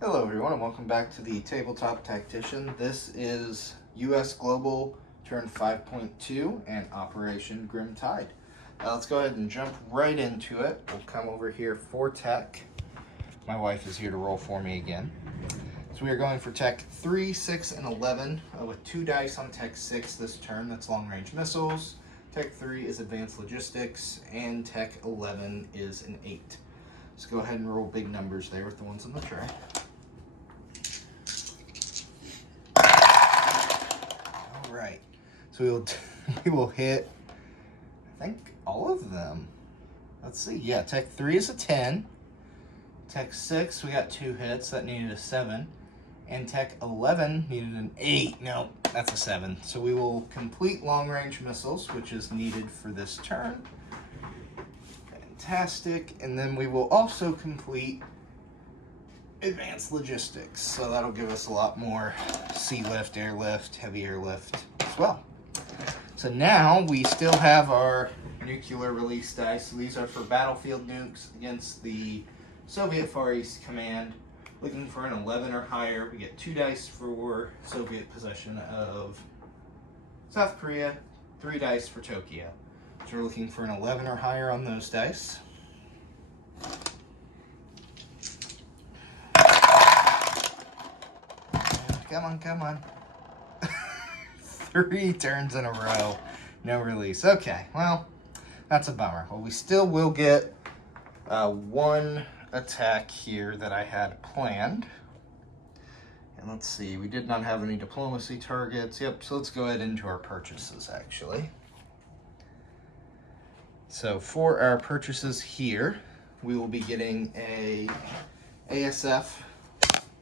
Hello everyone and welcome back to the Tabletop Tactician. This is US Global Turn 5.2 and Operation Grim Tide. Let's go ahead and jump right into it. We'll come over here for tech. My wife is here to roll for me again. So we are going for tech 3, 6, and 11 with 2 dice on tech 6 this turn. That's long range missiles. Tech 3 is advanced logistics and tech 11 is an 8. Let's go ahead and roll big numbers there with the ones on the tray. Right, so we will hit, I think, all of them. Let's see, yeah, tech 3 is a 10. Tech 6, we got 2 hits, that needed a 7. And tech 11 needed an 8. No, that's a 7. So we will complete long-range missiles, which is needed for this turn. Fantastic. And then we will also complete advanced logistics. So that'll give us a lot more sea lift, airlift, heavy airlift as well. So now we still have our nuclear release dice. So these are for battlefield nukes against the Soviet Far East Command. Looking for an 11 or higher. We get 2 dice for Soviet possession of South Korea, 3 dice for Tokyo. So we're looking for an 11 or higher on those dice. Come on, come on. 3 turns in a row. No release. Okay, well, that's a bummer. Well, we still will get 1 attack here that I had planned. And let's see, we did not have any diplomacy targets. Yep, so let's go ahead into our purchases, actually. So for our purchases here, we will be getting a ASF.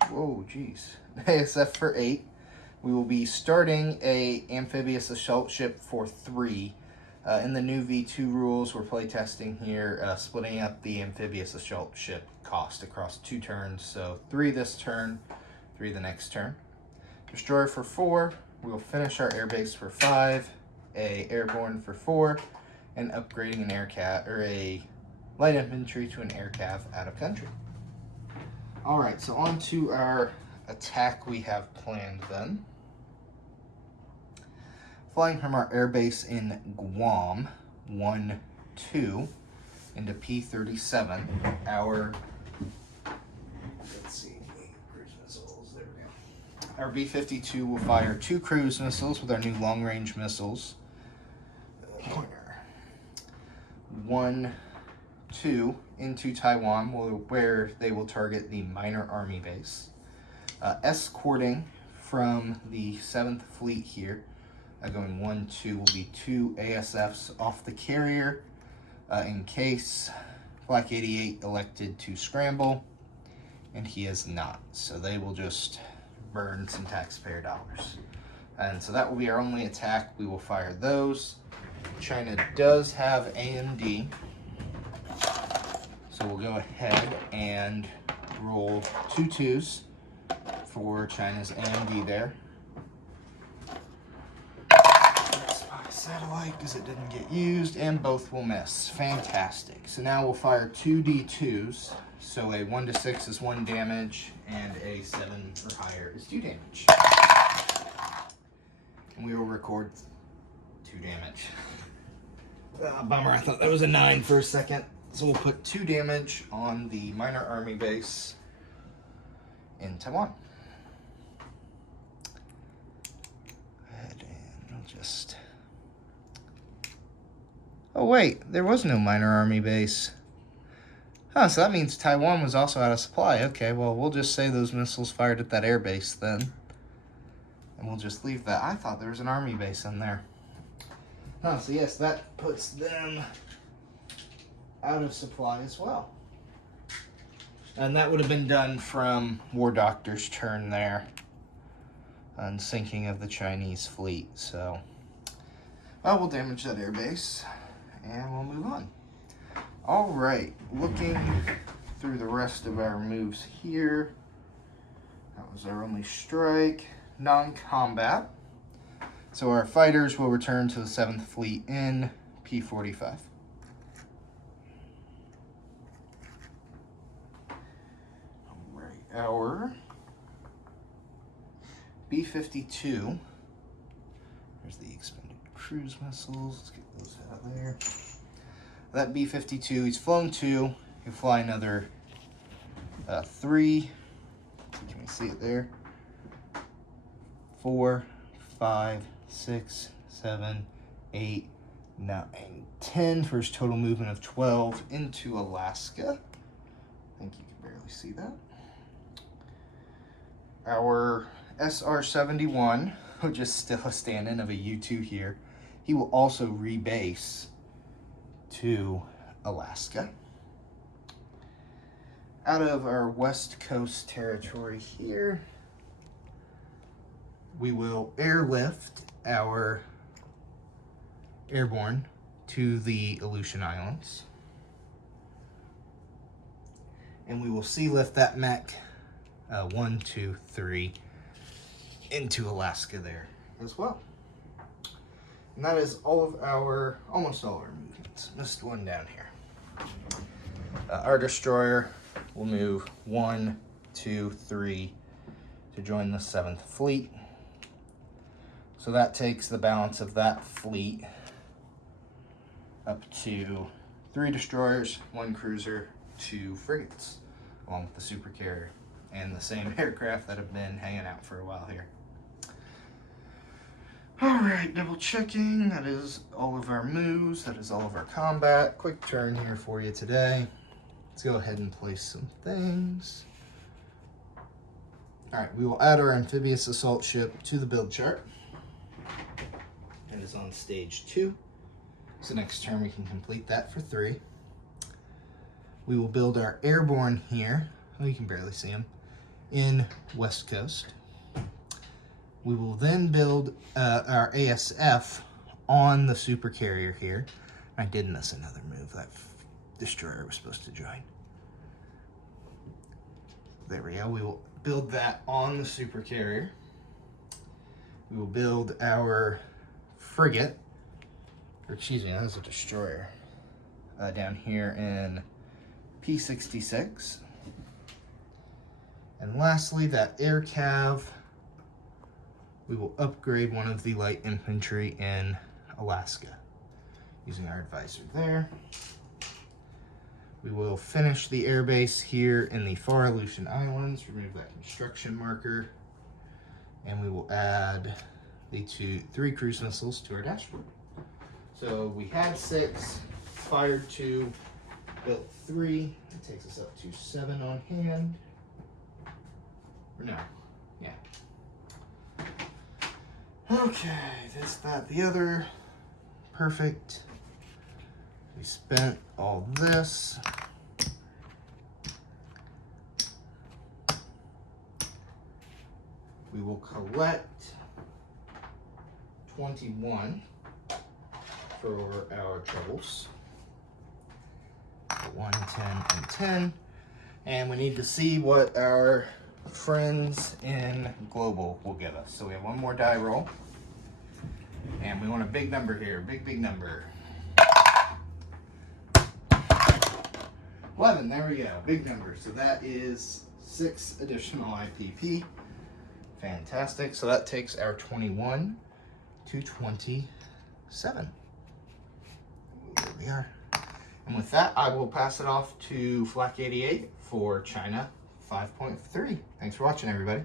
Whoa, geez. ASF for 8. We will be starting a amphibious assault ship for 3. In the new V2 rules, we're playtesting here, splitting up the amphibious assault ship cost across 2 turns. So 3 this turn, 3 the next turn. Destroyer for 4. We will finish our airbase for 5. A airborne for 4, and upgrading an a light infantry to an air cav out of country. All right, so on to our attack we have planned then. Flying from our airbase in Guam, 1-2, into P-37, our, let's see, cruise missiles, there we go. Our B-52 will fire 2 cruise missiles with our new long-range missiles. Pointer. 1-2 into Taiwan, where they will target the minor army base. Escorting from the 7th Fleet here, going 1-2 will be 2 ASFs off the carrier in case Black 88 elected to scramble, and he is not. So they will just burn some taxpayer dollars. And so that will be our only attack. We will fire those. China does have AMD, so we'll go ahead and roll 2 2s for China's AMD there. Spot a satellite because it didn't get used, and both will miss. Fantastic. So now we'll fire 2 D2s. So a 1 to 6 is 1 damage, and a 7 or higher is 2 damage. And we will record 2 damage. Bummer, I thought that was a 9 for a second. So we'll put 2 damage on the minor army base in Taiwan. Go ahead and I'll just... Oh wait, there was no minor army base. Huh, so that means Taiwan was also out of supply. Okay, well, we'll just say those missiles fired at that air base then. And we'll just leave that. I thought there was an army base in there. Oh, so yes, that puts them out of supply as well. And that would have been done from War Doctor's turn there on sinking of the Chinese fleet. So, well, we'll damage that airbase and we'll move on. All right, looking through the rest of our moves here. That was our only strike. Non-combat. So our fighters will return to the 7th Fleet in P-45. our B-52. There's the expended cruise missiles. Let's get those out of there. That B-52, he's flown 2. He'll fly another 3. Can we see it there? 4, 5, 6, 7, 8, 9, 10 for his total movement of 12 into Alaska. I think you can barely see that. Our SR-71, which is still a stand-in of a U-2 here, he will also rebase to Alaska. Out of our West Coast territory here, we will airlift our airborne to the Aleutian Islands. And we will sea lift that mech 1, 2, 3 into Alaska there as well. And that is all of our, almost all our movements. Missed one down here. Our destroyer will move 1, 2, 3 to join the 7th Fleet. So that takes the balance of that fleet up to 3 destroyers, 1 cruiser, 2 frigates, along with the supercarrier and the same aircraft that have been hanging out for a while here. Alright, double checking. That is all of our moves. That is all of our combat. Quick turn here for you today. Let's go ahead and place some things. Alright, we will add our amphibious assault ship to the build chart. It is on stage 2. So next turn we can complete that for 3. We will build our airborne here. Oh, you can barely see them. In West Coast. We will then build our ASF on the supercarrier here. I did miss another move. That destroyer was supposed to join. There we go. We will build that on the supercarrier. We will build our frigate, or excuse me, that was a destroyer, down here in P-66. And lastly, that air cav, we will upgrade one of the light infantry in Alaska using our advisor there. We will finish the airbase here in the far Aleutian Islands, remove that construction marker, and we will add the 3 cruise missiles to our dashboard. So we had 6, fired 2, built 3. That takes us up to 7 on hand. Or no, yeah. Okay, this, that, the other. Perfect. We spent all this. We will collect 21 for our troubles. 1, 10, and 10. And we need to see what our friends in global will give us. So we have one more die roll. And we want a big number here. Big number. 11, there we go. Big number. So that is 6 additional IPP. Fantastic. So that takes our 21 to 27. There we are. And with that, I will pass it off to Flak 88 for China 5.3. Thanks for watching, everybody.